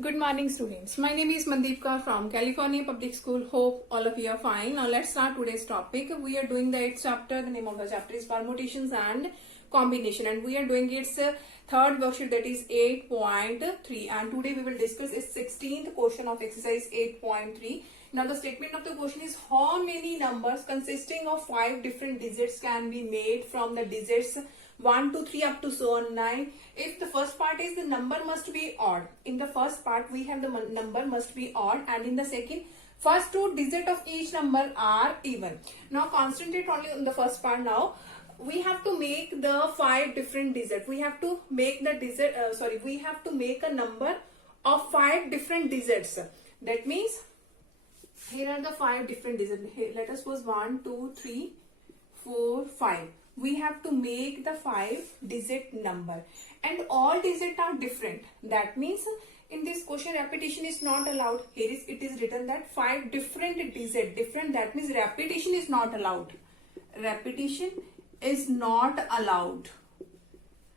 Good morning, students. My name is Mandeepka from California Public School. Hope all of you are fine. Now let's start today's topic. We are doing the 8th chapter. The name of the chapter is Permutations and Combination, and we are doing its third worksheet, that is 8.3. And today we will discuss its 16th question of exercise 8.3. Now the statement of the question is, how many numbers consisting of 5 different digits can be made from the digits 1 to 3 up to so on 9. If the first part is the number must be odd. In the first part we have the number must be odd, and in the second, first 2 digits of each number are even. Now concentrate only on the first part. Now we have to make the 5 different digits. We have to make the we have to make a number of 5 different digits. That means here are the 5 different digits. Here, let us suppose 1, 2, 3, 4, 5. We have to make the 5-digit number, and all digits are different. That means in this question repetition is not allowed. Here it is written that 5 different digits. Different, that means repetition is not allowed. Repetition is not allowed.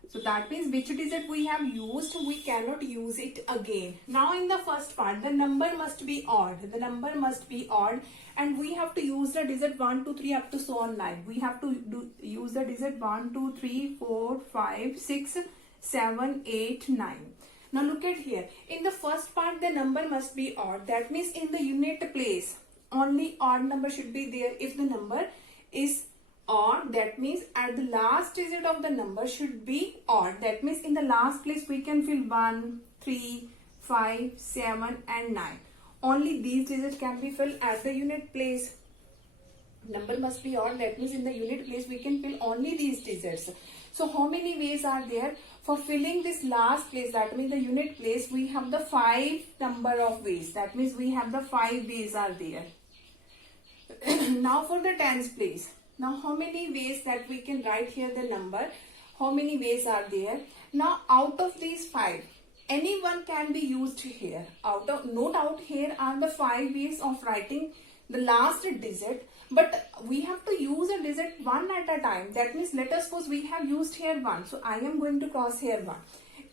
So that means which digit we have used, we cannot use it again. Now in the first part, the number must be odd. The number must be odd, and we have to use the digit 1, 2, 3 up to so on 9. We have to use the digit 1, 2, 3, 4, 5, 6, 7, 8, 9. Now look at here. In the first part, the number must be odd. That means in the unit place, only odd number should be there. If the number is odd, that means at the last digit of the number should be odd. That means in the last place we can fill 1, 3, 5, 7 and 9. Only these digits can be filled at the unit place. Number must be odd, that means in the unit place we can fill only these digits. So how many ways are there for filling this last place? That means the unit place, we have the 5 number of ways. That means we have the 5 ways are there. Now for the tens place. Now how many ways that we can write here the number? How many ways are there? Now out of these 5, any one can be used here. Note out here are the 5 ways of writing the last digit, but we have to use a digit one at a time. That means let us suppose we have used here 1. So I am going to cross here 1.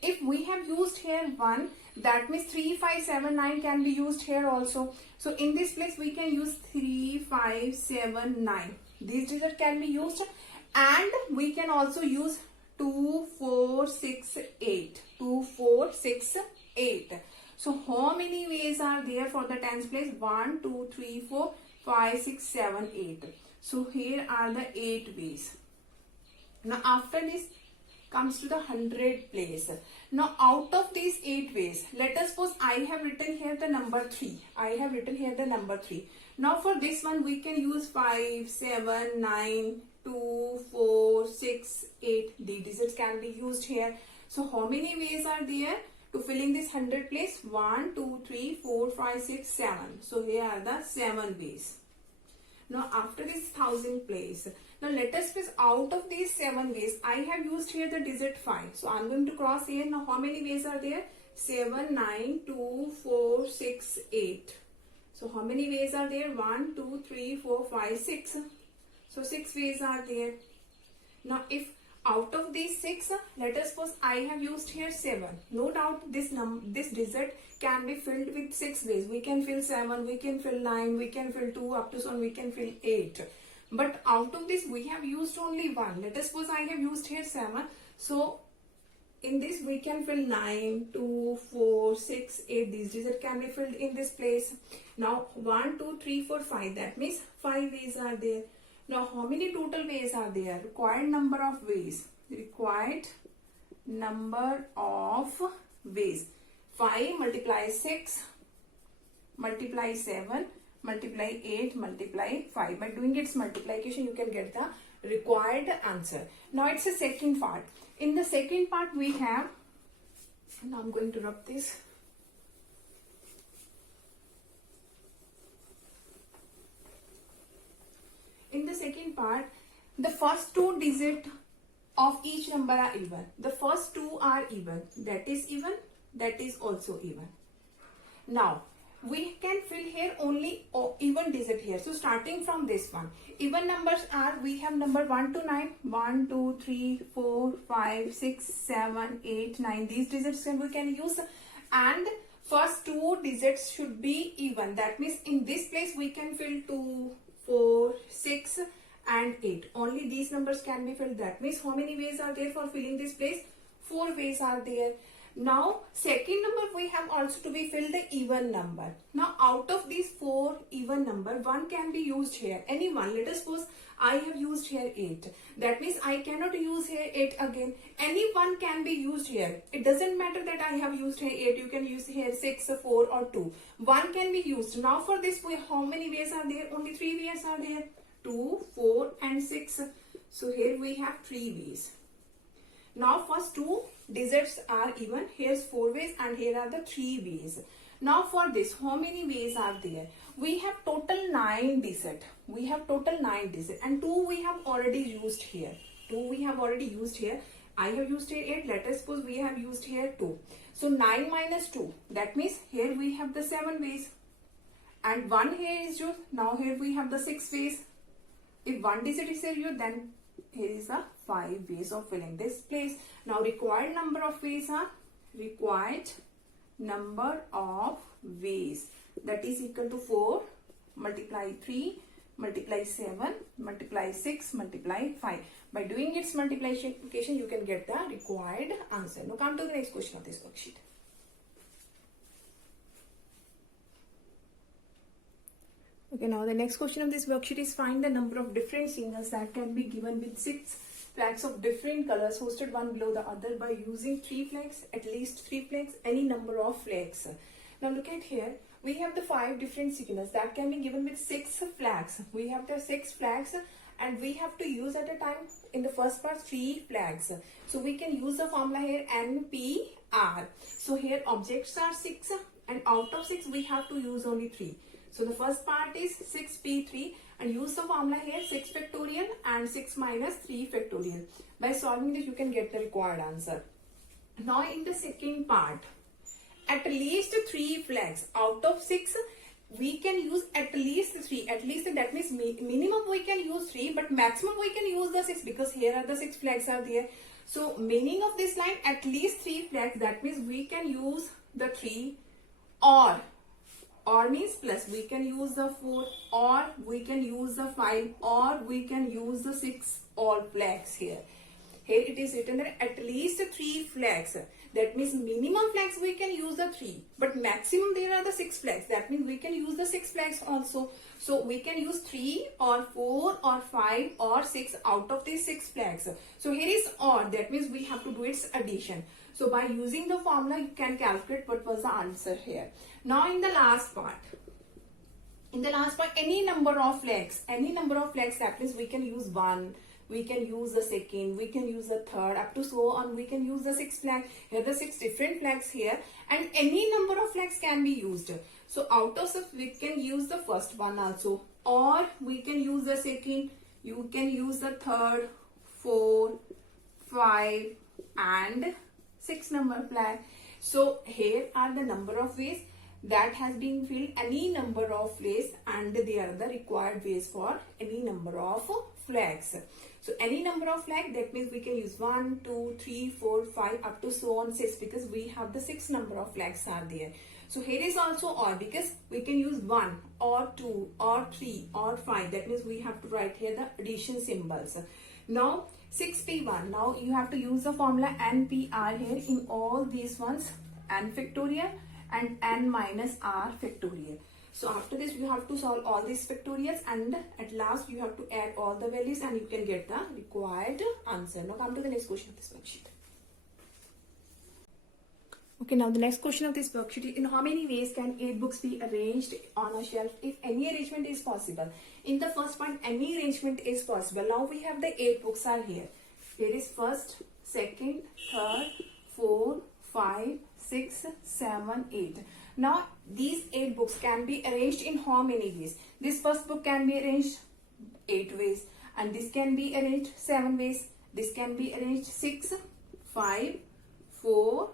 If we have used here 1, that means 3, 5, 7, 9 can be used here also. So in this place we can use 3, 5, 7, 9. These digits can be used, and we can also use 2, 4, 6, 8. 2, 4, 6, 8. So how many ways are there for the tens place? 1, 2, 3, 4, 5, 6, 7, 8. So here are the 8 ways. Now after this comes to the 100 place. Now out of these 8 ways, let us suppose I have written here the number 3. I have written here the number 3. Now for this one we can use 5, 7, 9, 2, 4, 6, 8. The digits can be used here. So how many ways are there to filling this 100 place? 1, 2, 3, 4, 5, 6, 7. So here are the 7 ways. Now after this 1000 place, now let us place out of these 7 ways, I have used here the digit 5. So I am going to cross here. Now how many ways are there? 7, 9, 2, 4, 6, 8. So how many ways are there? 1, 2, 3, 4, 5, 6. So 6 ways are there. Now if out of these 6, let us suppose I have used here 7. Note out this digit can be filled with 6 ways. We can fill 7, we can fill 9, we can fill 2, up to so on we can fill 8. But out of this we have used only 1. Let us suppose I have used here 7. So in this we can fill 9, 2, 4, 6, 8. These digits can be filled in this place. Now 1, 2, 3, 4, 5. That means 5 ways are there. Now how many total ways are there? Required number of ways. Required number of ways. 5 multiply 6 multiply 7 multiply 8 multiply 5. By doing its multiplication you can get the required answer. Now it's a second part. In the second part we have, now I'm going to rub this. In the second part, the first 2 digits of each number are even. The first 2 are even. That is even. That is also even. Now we can fill here only even digit here. So starting from this one, even numbers are, we have number 1 to 9, 1, 2, 3, 4, 5, 6, 7, 8, 9. These digits we can use. And first two digits should be even. That means in this place we can fill 2, 4, 6 and 8. Only these numbers can be filled. That means how many ways are there for filling this place? 4 ways are there. Now second number we have also to be filled the even number. Now out of these 4 even number, one can be used here. Any one. Let us suppose I have used here 8. That means I cannot use here 8 again. Any one can be used here. It doesn't matter that I have used here 8. You can use here 6, 4 or 2. One can be used. Now for this, how many ways are there? Only 3 ways are there. 2, 4 and 6. So here we have 3 ways. Now first two digits are even. Here's 4 ways and here are the 3 ways. Now for this, how many ways are there? We have total 9 digits. We have total 9 digits and 2 we have already used here. 2 we have already used here. I have used here 8. Let us suppose we have used here 2. So 9 minus 2. That means here we have the 7 ways. And 1 here is used. Now here we have the 6 ways. If 1 digit is here, then here is the 5 ways of filling this place. Now required number of ways are that is equal to 4 multiply 3 multiply 7 multiply 6 multiply 5. By doing its multiplication you can get the required answer. Now come to the next question of this worksheet. Okay, now the next question of this worksheet is find the number of different signals that can be given with 6 flags of different colors hosted one below the other by using 3 flags, at least 3 flags, any number of flags. Now look at here. We have the 5 different signals that can be given with 6 flags. We have the 6 flags and we have to use at a time in the first part 3 flags. So we can use the formula here NPR. So here objects are 6 and out of 6 we have to use only 3. So the first part is 6p3 and use the formula here 6 factorial and 6 minus 3 factorial. By solving this you can get the required answer. Now in the second part, at least 3 flags. Out of 6 we can use at least 3. At least that means minimum we can use 3 but maximum we can use the 6 because here are the 6 flags are there. So meaning of this line at least 3 flags, that means we can use the 3 or means plus we can use the 4 or we can use the 5 or we can use the 6 all flags here. Here it is written that at least 3 flags. That means minimum flags we can use the 3 but maximum there are the 6 flags. That means we can use the 6 flags also. So we can use 3 or 4 or 5 or 6 out of these 6 flags. So here is or, that means we have to do its addition. So by using the formula you can calculate what was the answer here. Now in the last part, any number of flags, that means we can use 1, we can use the second, we can use the third, up to so on we can use the 6 flag. Here are the 6 different flags here and any number of flags can be used. So out of 6 we can use the first one also or we can use the second, you can use the third, 4, 5 and 6 number flag. So here are the number of ways that has been filled, any number of ways and they are the required ways for any number of flags. So any number of flag, that means we can use 1, 2, 3, 4, 5 up to so on 6 because we have the 6 number of flags are there. So here is also or because we can use 1 or 2 or 3 or 5. That means we have to write here the addition symbols. Now 6p1. Now you have to use the formula NPR here in all these ones, n factorial and n minus r factorial. So after this you have to solve all these factorials and at last you have to add all the values and you can get the required answer. Now come to the next question of this worksheet. Okay, now the next question of this worksheet is in how many ways can 8 books be arranged on a shelf if any arrangement is possible? In the first one, any arrangement is possible. Now we have the 8 books are here. Here is first, second, third, 4, 5, 6, 7, 8. Now these 8 books can be arranged in how many ways? This first book can be arranged 8 ways and this can be arranged 7 ways. This can be arranged 6, 5, 4,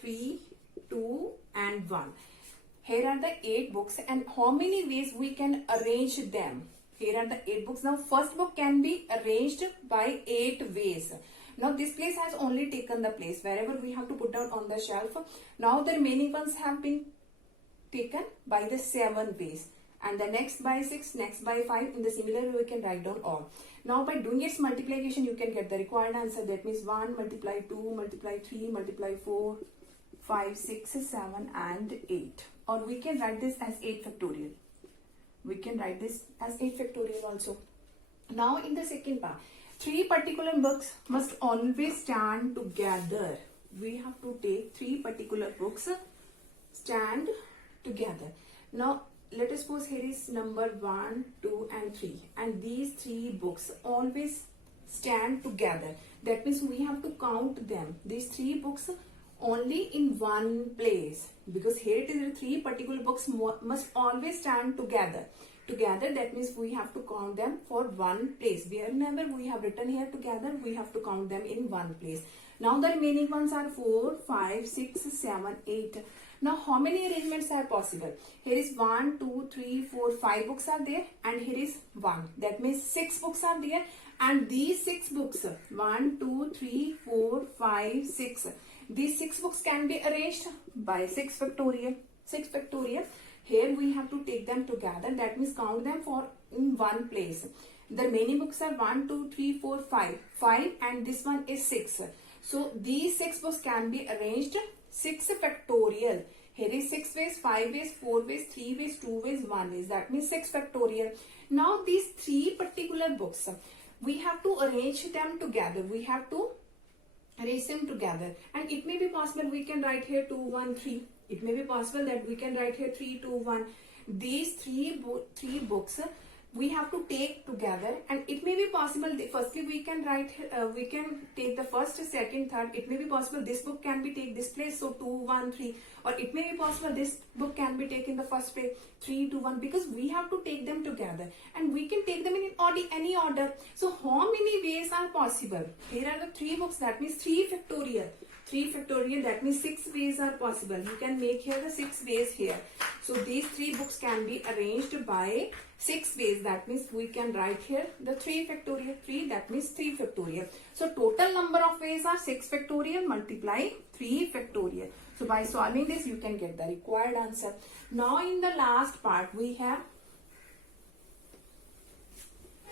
3, 2 and 1. Here are the 8 books and how many ways we can arrange them. Here are the 8 books. Now first book can be arranged by 8 ways. Now this place has only taken the place wherever we have to put down on the shelf. Now the remaining ones have been taken by the 7 ways, and the next by 6, next by 5. In the similar way we can write down all. Now by doing its multiplication you can get the required answer. That means 1 multiply 2 multiply 3 multiply 4 5 6 7 and 8, or we can write this as 8 factorial. We can write this as 8 factorial also. Now in the second part, 3 particular books must always stand together. We have to take 3 particular books stand together. Now let us suppose here is number 1, 2 and 3, and these 3 books always stand together. That means we have to count them, these 3 books, only in one place, because here it is 3 particular books must always stand together. That means we have to count them for one place. Wherever we have written here together, we have to count them in one place. Now the remaining ones are 4, 5, 6, 7, 8. Now how many arrangements are possible? Here is 1, 2, 3, 4, 5 books are there, and here is 1. That means 6 books are there, and these 6 books, 1, 2, 3, 4, 5, 6. These 6 books can be arranged by 6 factorial. 6 factorial. Here we have to take them together. That means count them for in one place. The remaining books are 1, 2, 3, 4, 5. 5 and this one is 6. So these 6 books can be arranged 6 factorial. Here is 6 ways, 5 ways, 4 ways, 3 ways, 2 ways, 1 ways. That means 6 factorial. Now these 3 particular books, we have to arrange them together. We have to arrange them together, and it may be possible we can write here 2, 1, 3. It may be possible that we can write here 3, 2, 1. These three books we have to take together, and it may be possible firstly we can write we can take the first, second, third. It may be possible this book can be take this place, so 2, 1, 3, or it may be possible this book can be taken the first place, 3, 2, 1, because we have to take them together, and we can take them in any order. So how many ways are possible? Here are the 3 books. That means 3 factorial. 3 factorial, that means 6 ways are possible. You can make here the 6 ways here. So these 3 books can be arranged by 6 ways. That means we can write here the 3 factorial. 3, that means 3 factorial. So total number of ways are 6 factorial multiply 3 factorial. So by solving this you can get the required answer. Now in the last part we have,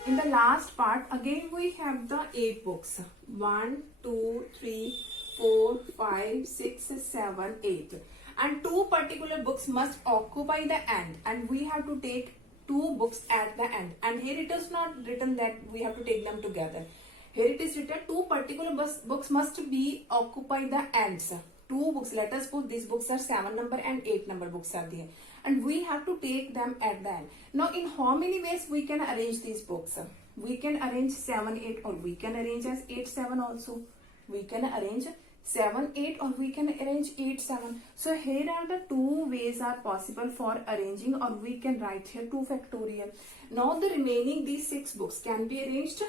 in the last part again we have the 8 books. 1, 2, 3, 4, 5, 6, 7, 8. And 2 particular books must occupy the end, and we have to take 2 books at the end. And here it is not written that we have to take them together. Here it is written 2 particular books must be occupy the ends. 2 books, let us put these books are 7 number and 8 number books are there, and we have to take them at the end. Now in how many ways we can arrange these books? We can arrange 7, 8, or we can arrange as 8, 7 also. We can arrange 7, 8, or we can arrange 8, 7. So here are the 2 ways are possible for arranging, or we can write here 2 factorial. Now the remaining these 6 books can be arranged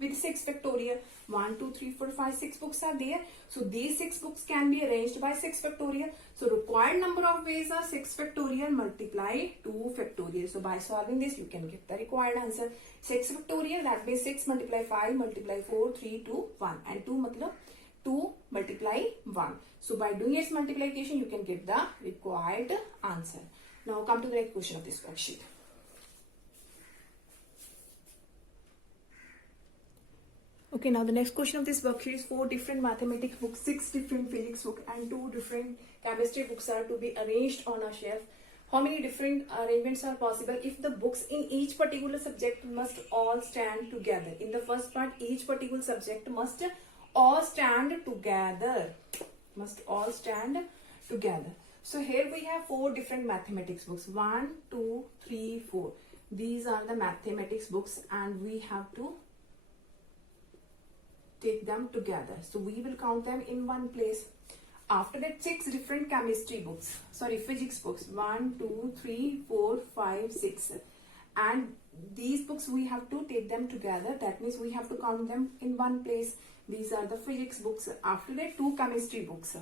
with 6 factorial. 1, 2, 3, 4, 5, 6 books are there. So these 6 books can be arranged by 6 factorial. So required number of ways are 6 factorial multiply 2 factorial. So by solving this you can get the required answer. 6 factorial, that means 6 multiply 5 multiply 4, 3, 2, 1, and 2 matlab 2 multiply 1. So by doing its multiplication you can get the required answer. Now come to the next question of this worksheet. Okay, now the next question of this worksheet is 4 different mathematics books, 6 different physics books, and 2 different chemistry books are to be arranged on a shelf. How many different arrangements are possible if the books in each particular subject must all stand together? In the first part, each particular subject must all stand together. Must all stand together. So here we have 4 different mathematics books. 1, 2, 3, 4. These are the mathematics books, and we have to take them together. So we will count them in one place. After that, 6 different chemistry books, physics books. 1, 2, 3, 4, 5, 6. And these books we have to take them together. That means we have to count them in one place. These are the physics books. After that, 2 chemistry books,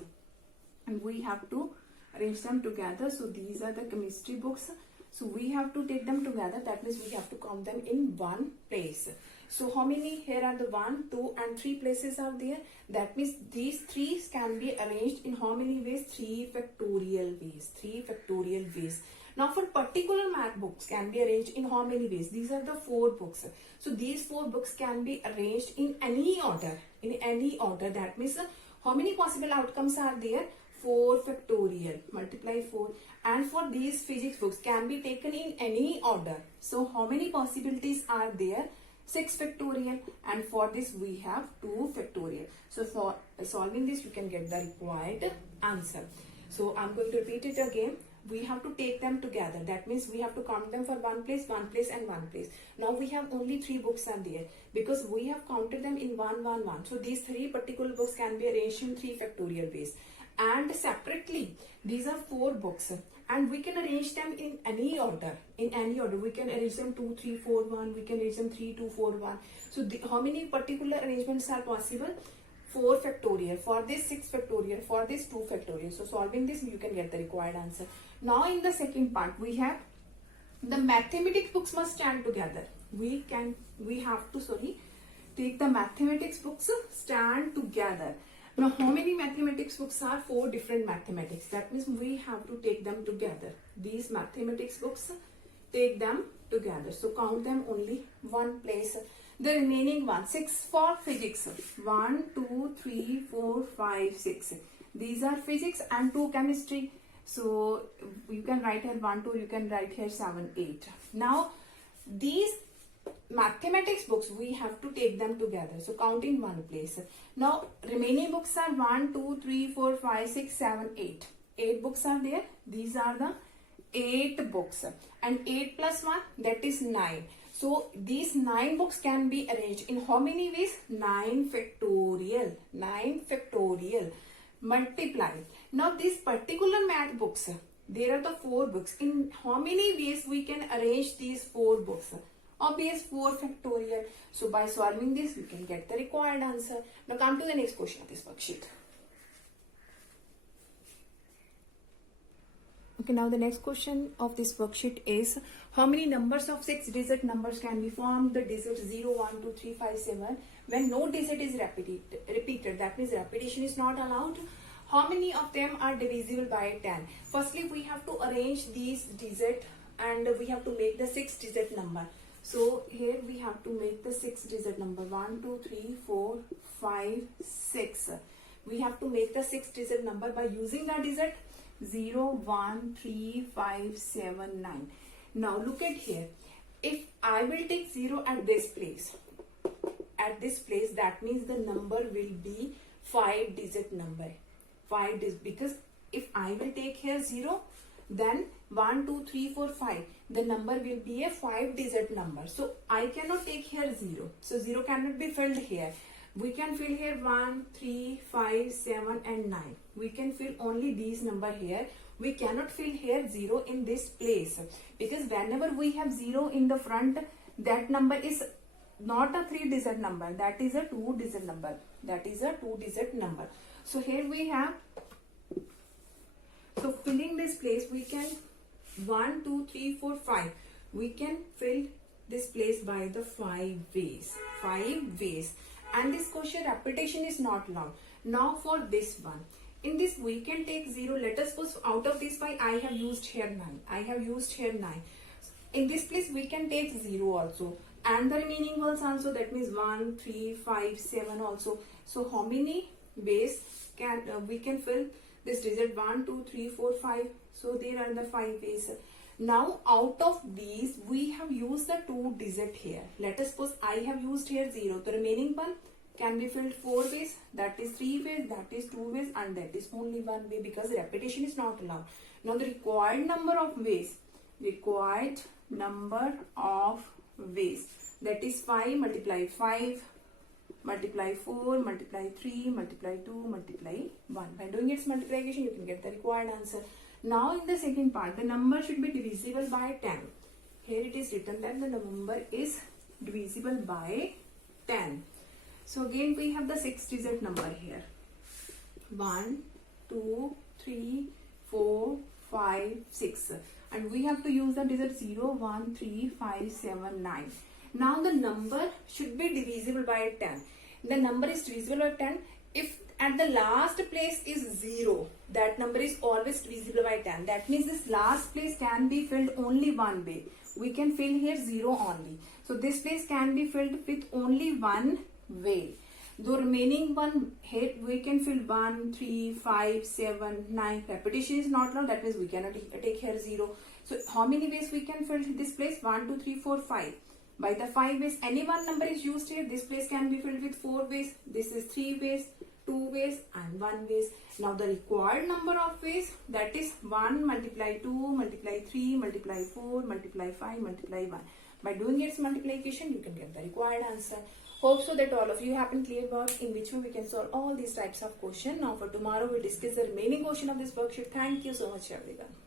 and we have to arrange them together. So these are the chemistry books. So we have to take them together. That means we have to count them in one place. So how many here are the 1, 2 and 3 places are there? That means these 3 can be arranged in how many ways? 3 factorial ways. 3 factorial ways. Now for particular math books can be arranged in how many ways? These are the 4 books. So these 4 books can be arranged in any order. In any order. That means how many possible outcomes are there? 4 factorial. Multiply 4. And for these physics books can be taken in any order. So how many possibilities are there? 6 factorial, and for this we have 2 factorial. So for solving this you can get the required answer. So I'm going to repeat it again. We have to take them together. That means we have to count them for one place and one place. Now we have only 3 books are there because we have counted them in 1, 1, 1. So these 3 particular books can be arranged in 3 factorial ways. And separately these are 4 books and we can arrange them in any order. In any order we can arrange them 2, 3, 4, 1. We can arrange them 3, 2, 4, 1. So how many particular arrangements are possible? 4 factorial. For this 6 factorial. For this 2 factorial. So solving this you can get the required answer. Now in the second part we have the mathematics books must stand together. We have to take the mathematics books stand together. Now how many mathematics books are? 4 different mathematics. That means we have to take them together. These mathematics books, take them together. So count them only one place. The remaining one, 6 for physics. 1, 2, 3, 4, 5, 6. These are physics and 2 chemistry. So you can write here 1, 2, you can write here 7, 8. Now these mathematics books we have to take them together. So count in one place. Now remaining books are 1, 2, 3, 4, 5, 6, 7, 8. 8 books are there. These are the 8 books. And 8 plus 1, that is 9. So these 9 books can be arranged in how many ways? 9 factorial. 9 factorial. Multiply. Now these particular math books, there are the 4 books. In how many ways we can arrange these 4 books? Obvious 4 factorial. So by solving this you can get the required answer. Now come to the next question of this worksheet. Okay, now the next question of this worksheet is how many numbers of 6-digit numbers can be formed? The digits 0, 1, 2, 3, 5, 7 when no digit is repeated. That means repetition is not allowed. How many of them are divisible by 10? Firstly, we have to arrange these digits and we have to make the 6-digit number. So here we have to make the 6-digit number 1, 2, 3, 4, 5, 6. We have to make the 6-digit number by using the digit 0, 1, 3, 5, 7, 9. Now look at here. If I will take 0 at this place, that means the number will be 5-digit number. 5 digits, because if I will take here 0, then 1, 2, 3, 4, 5. The number will be a 5-digit number. So I cannot take here 0. So 0 cannot be filled here. We can fill here 1, 3, 5, 7 and 9. We can fill only these number here. We cannot fill here 0 in this place. Because whenever we have 0 in the front, that number is not a 3-digit number. That is a 2-digit number. That is a 2-digit number. So here we have, so filling this place we can 1, 2, 3, 4, 5. We can fill this place by the 5 ways. 5 ways. And this question repetition is not allowed. Now for this one. In this we can take 0. Let us suppose out of this 5 I have used here 9. I have used here 9. In this place we can take 0 also. And the remaining ones also, that means 1, 3, 5, 7 also. So how many ways can we can fill this digit 1, 2, 3, 4, 5. So there are the 5 ways. Now out of these we have used the 2 digit here. Let us suppose I have used here 0. The remaining one can be filled 4 ways. That is 3 ways. That is 2 ways. And that is only 1 way because repetition is not allowed. Now the required number of ways. Required number of ways. That is 5 multiply 5. Multiply 4, multiply 3, multiply 2, multiply 1. By doing its multiplication, you can get the required answer. Now in the second part, the number should be divisible by 10. Here it is written that the number is divisible by 10. So again we have the 6-digit number here. 1, 2, 3, 4, 5, 6. And we have to use the digit 0, 1, 3, 5, 7, 9. Now the number should be divisible by 10. The number is divisible by 10 if at the last place is 0. That number is always divisible by 10. That means this last place can be filled only one way. We can fill here 0 only. So this place can be filled with only one way. The remaining one here we can fill 1, 3, 5, 7, 9. Repetition is not allowed. That means we cannot take here 0. So how many ways we can fill this place? 1, 2, 3, 4, 5. By the 5 ways, any one number is used here. This place can be filled with 4 ways. This is 3 ways, 2 ways and 1 ways. Now the required number of ways, that is 1 multiply 2 multiply 3 multiply 4 multiply 5 multiply 1. By doing its multiplication, you can get the required answer. Hope so that all of you have been clear about in which way we can solve all these types of questions. Now for tomorrow, we'll discuss the remaining question of this worksheet. Thank you so much, everyone.